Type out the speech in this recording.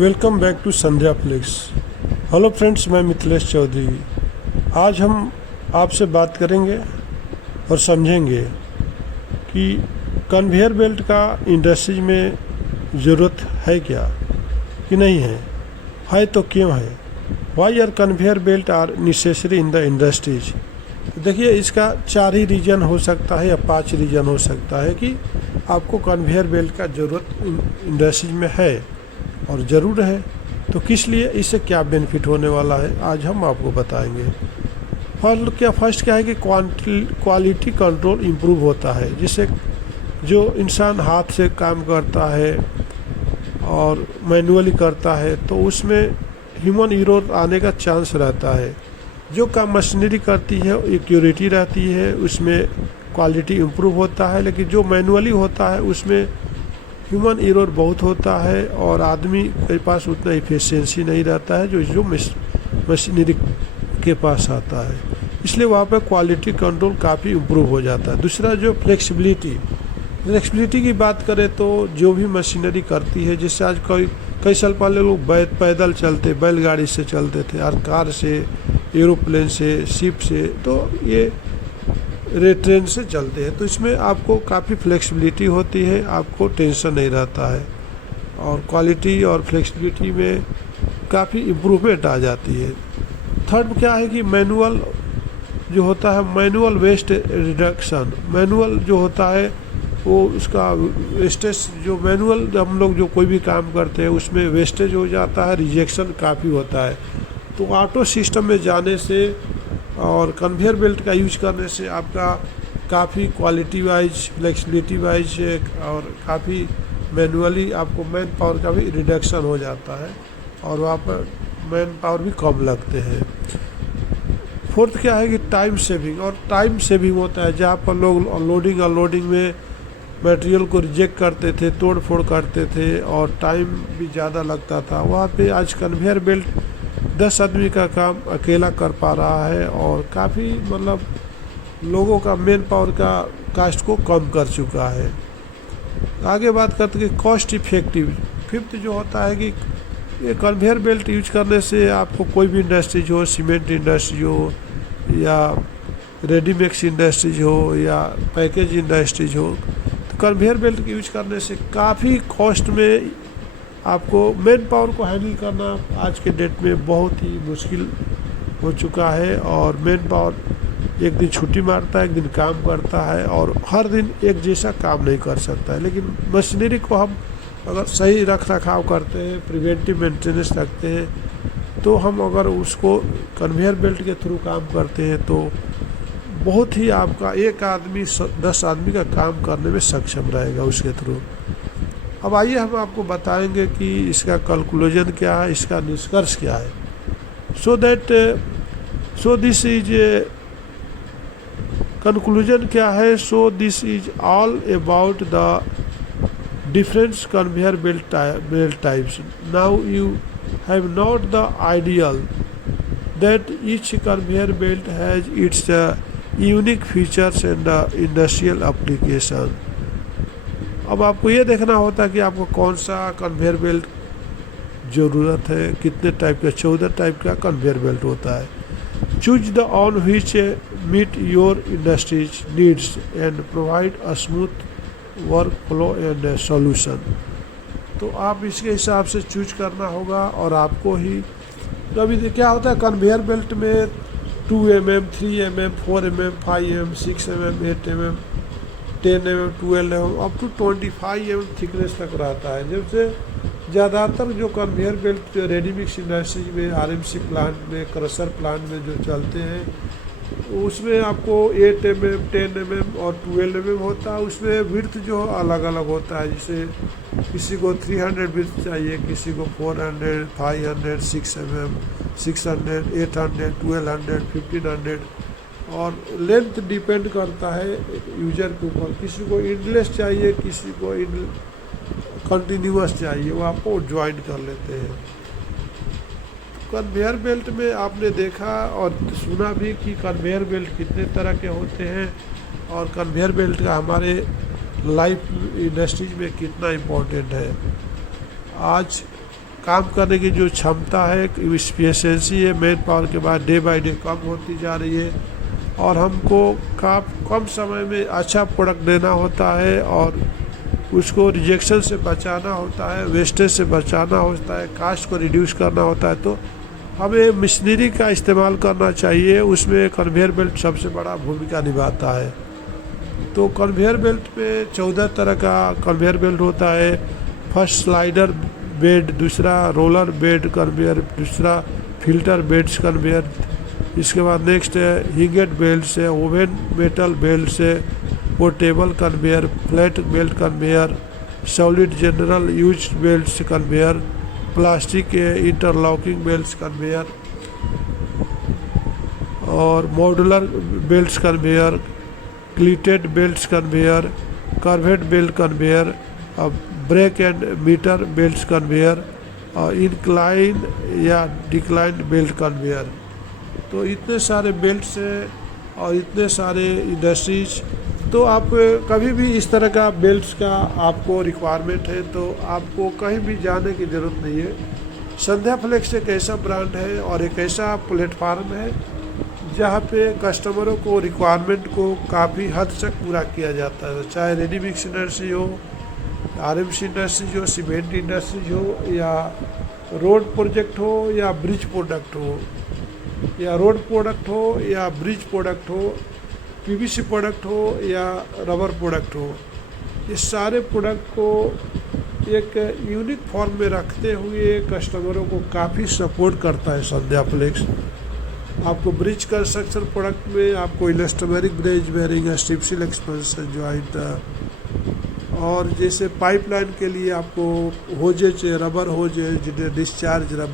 Welcome back to Sandhya flicks. Hello friends, मैं मिथिलेश चौधरी। आज हम आपसे बात करेंगे और समझेंगे कि कन्वेयर बेल्ट का इंडस्ट्रीज में ज़रूरत है क्या कि नहीं है तो क्यों है। Why are conveyor belt are necessary in the industries. देखिए, इसका 4 ही रीज़न हो सकता है या 5 रीज़न हो सकता है कि आपको कन्वेयर बेल्ट का ज़रूरत इंडस्ट्रीज में है और ज़रूर है। तो किस लिए, इससे क्या बेनिफिट होने वाला है, आज हम आपको बताएंगे। फर्स्ट क्या है कि क्वालिटी कंट्रोल इम्प्रूव होता है, जिससे जो इंसान हाथ से काम करता है और मैनुअली करता है तो उसमें ह्यूमन एरर आने का चांस रहता है। जो काम मशीनरी करती है एक्यूरेटी रहती है, उसमें क्वालिटी इम्प्रूव होता है। लेकिन जो मैनुअली होता है उसमें ह्यूमन एरर बहुत होता है और आदमी के पास उतना इफिशिएंसी नहीं रहता है जो मशीनरी के पास आता है। इसलिए वहाँ पर क्वालिटी कंट्रोल काफ़ी इम्प्रूव हो जाता है। दूसरा, जो फ्लेक्सिबिलिटी की बात करें तो जो भी मशीनरी करती है, जैसे आज कई साल पहले लोग पैदल चलते, बैलगाड़ी से चलते थे और कार से, एरोप्लेन से, शिप से, तो ये ट्रेन से चलते हैं। तो इसमें आपको काफ़ी फ्लेक्सिबिलिटी होती है, आपको टेंशन नहीं रहता है और क्वालिटी और फ्लेक्सिबिलिटी में काफ़ी इम्प्रूवमेंट आ जाती है। थर्ड क्या है कि मैनुअल जो होता है, मैनुअल वेस्ट रिडक्शन। मैनुअल जो होता है वो उसका वेस्टेज, जो मैनुअल हम लोग जो कोई भी काम करते हैं उसमें वेस्टेज हो जाता है, रिजेक्शन काफ़ी होता है। तो ऑटो सिस्टम में जाने से और कन्वेयर बेल्ट का यूज करने से आपका काफ़ी क्वालिटी वाइज, फ्लेक्सिबिलिटी वाइज और काफ़ी मैनुअली आपको मैन पावर का भी रिडक्शन हो जाता है और वहाँ पर मैन पावर भी कम लगते हैं। फोर्थ क्या है कि टाइम सेविंग, और टाइम सेविंग होता है। जहाँ पर लोग लोडिंग अनलोडिंग में मटेरियल को रिजेक्ट करते थे, तोड़ फोड़ करते थे और टाइम भी ज़्यादा लगता था, वहाँ पे आज कन्वेयर बेल्ट 10 आदमी का काम अकेला कर पा रहा है और काफ़ी लोगों का मैन पावर का कास्ट को कम कर चुका है। आगे बात करते हैं कॉस्ट इफेक्टिव। फिफ्थ जो होता है कि ये कन्वेयर बेल्ट यूज करने से आपको कोई भी इंडस्ट्रीज हो, सीमेंट इंडस्ट्री हो या रेडीमेक्स इंडस्ट्रीज हो या पैकेज इंडस्ट्रीज हो, तो कन्वेयर बेल्ट यूज करने से काफ़ी कॉस्ट में आपको मैन पावर को हैंडल करना आज के डेट में बहुत ही मुश्किल हो चुका है। और मैन पावर एक दिन छुट्टी मारता है, एक दिन काम करता है और हर दिन एक जैसा काम नहीं कर सकता है। लेकिन मशीनरी को हम अगर सही रख रखाव करते हैं, प्रिवेंटिव मेंटेनेंस रखते हैं, तो हम अगर उसको कन्वेयर बेल्ट के थ्रू काम करते हैं तो बहुत ही आपका एक आदमी 10 आदमी का काम करने में सक्षम रहेगा उसके थ्रू। अब आइए हम आपको बताएंगे कि इसका कंक्लूजन क्या है, इसका निष्कर्ष क्या है। सो दिस इज कंक्लूजन क्या है। So this is all about the different conveyor belt types. Now you have note the ideal that each conveyor belt has its unique features and industrial application. अब आपको ये देखना होता है कि आपको कौन सा कन्वेयर बेल्ट ज़रूरत है, कितने टाइप का, 14 टाइप का कन्वेयर बेल्ट होता है। Choose the one which meet your industries needs and provide a smooth work flow and solution. तो आप इसके हिसाब से चूज करना होगा और आपको ही कभी क्या होता है कन्वेयर बेल्ट में 2 mm, 3 mm, 4 mm, 5 mm, 6 mm, 8 mm, 10 mm, 12 mm, up to 25 mm thickness तक रहता है। जबसे ज़्यादातर जो कन्वेयर बेल्ट रेडीमिक्स इंडस्ट्रीज में, आरएमसी प्लांट में, क्रशर प्लांट में जो चलते हैं उसमें आपको 8 mm, 10 mm और 12 mm होता है। उसमें विड्थ जो अलग अलग होता है, जैसे किसी को 300 विड्थ चाहिए, किसी को 400, 500, 6 mm, 600, 800, 1200, 1500 और लेंथ डिपेंड करता है यूजर के ऊपर। किसी को इंडलेस चाहिए, किसी को कंटिन्यूअस चाहिए, वो आपको ज्वाइन कर लेते हैं। कन्वेयर बेल्ट में आपने देखा और सुना भी कि कन्वेयर बेल्ट कितने तरह के होते हैं और कन्वेयर बेल्ट का हमारे लाइफ इंडस्ट्रीज में कितना इम्पोर्टेंट है। आज काम करने की जो क्षमता है, एफिशिएंसी है, मैन पावर के बाद डे बाय डे कम होती जा रही है और हमको कम समय में अच्छा प्रोडक्ट देना होता है और उसको रिजेक्शन से बचाना होता है, वेस्टेज से बचाना होता है, कास्ट को रिड्यूस करना होता है। तो हमें मशीनरी का इस्तेमाल करना चाहिए, उसमें कन्वेयर बेल्ट सबसे बड़ा भूमिका निभाता है। तो कन्वेयर बेल्ट में 14 तरह का कन्वेयर बेल्ट होता है। फर्स्ट स्लाइडर बेड, दूसरा रोलर बेड कन्वेयर, दूसरा फिल्टर बेड्स कन्वेयर, इसके बाद नेक्स्ट है हिगेट बेल्ट है, ओवन मेटल बेल्ट है, portable conveyor, flat belt conveyor, solid general use belt conveyor, plastic के इंटरलॉकिंग बेल्ट कन्वेयर और modular belt conveyor, cleated belt conveyor, curved belt conveyor, brake and meter belt conveyor और incline या decline belt conveyor. तो इतने सारे belts हैं और इतने सारे इंडस्ट्रीज। तो आप कभी भी इस तरह का बेल्ट्स का आपको रिक्वायरमेंट है तो आपको कहीं भी जाने की ज़रूरत नहीं है। संध्या फ्लेक्स एक ऐसा ब्रांड है और एक ऐसा प्लेटफार्म है जहाँ पे कस्टमरों को रिक्वायरमेंट को काफ़ी हद तक पूरा किया जाता है, चाहे रेडी मिक्स इंडस्ट्री हो, आरएमसी इंडस्ट्रीज हो, सीमेंट इंडस्ट्रीज हो, या रोड प्रोजेक्ट हो या ब्रिज प्रोडक्ट हो, या रोड प्रोडक्ट हो या ब्रिज प्रोडक्ट हो, पीवीसी प्रोडक्ट हो या रबर प्रोडक्ट हो। ये सारे प्रोडक्ट को एक यूनिक फॉर्म में रखते हुए कस्टमरों को काफ़ी सपोर्ट करता है संध्या फ्लेक्स। आपको ब्रिज कंस्ट्रक्शन प्रोडक्ट में आपको elastomeric bridge bearing, strip expansion joint, और जैसे पाइपलाइन के लिए आपको होजेज, रबर होजेज, डिस्चार्ज रबर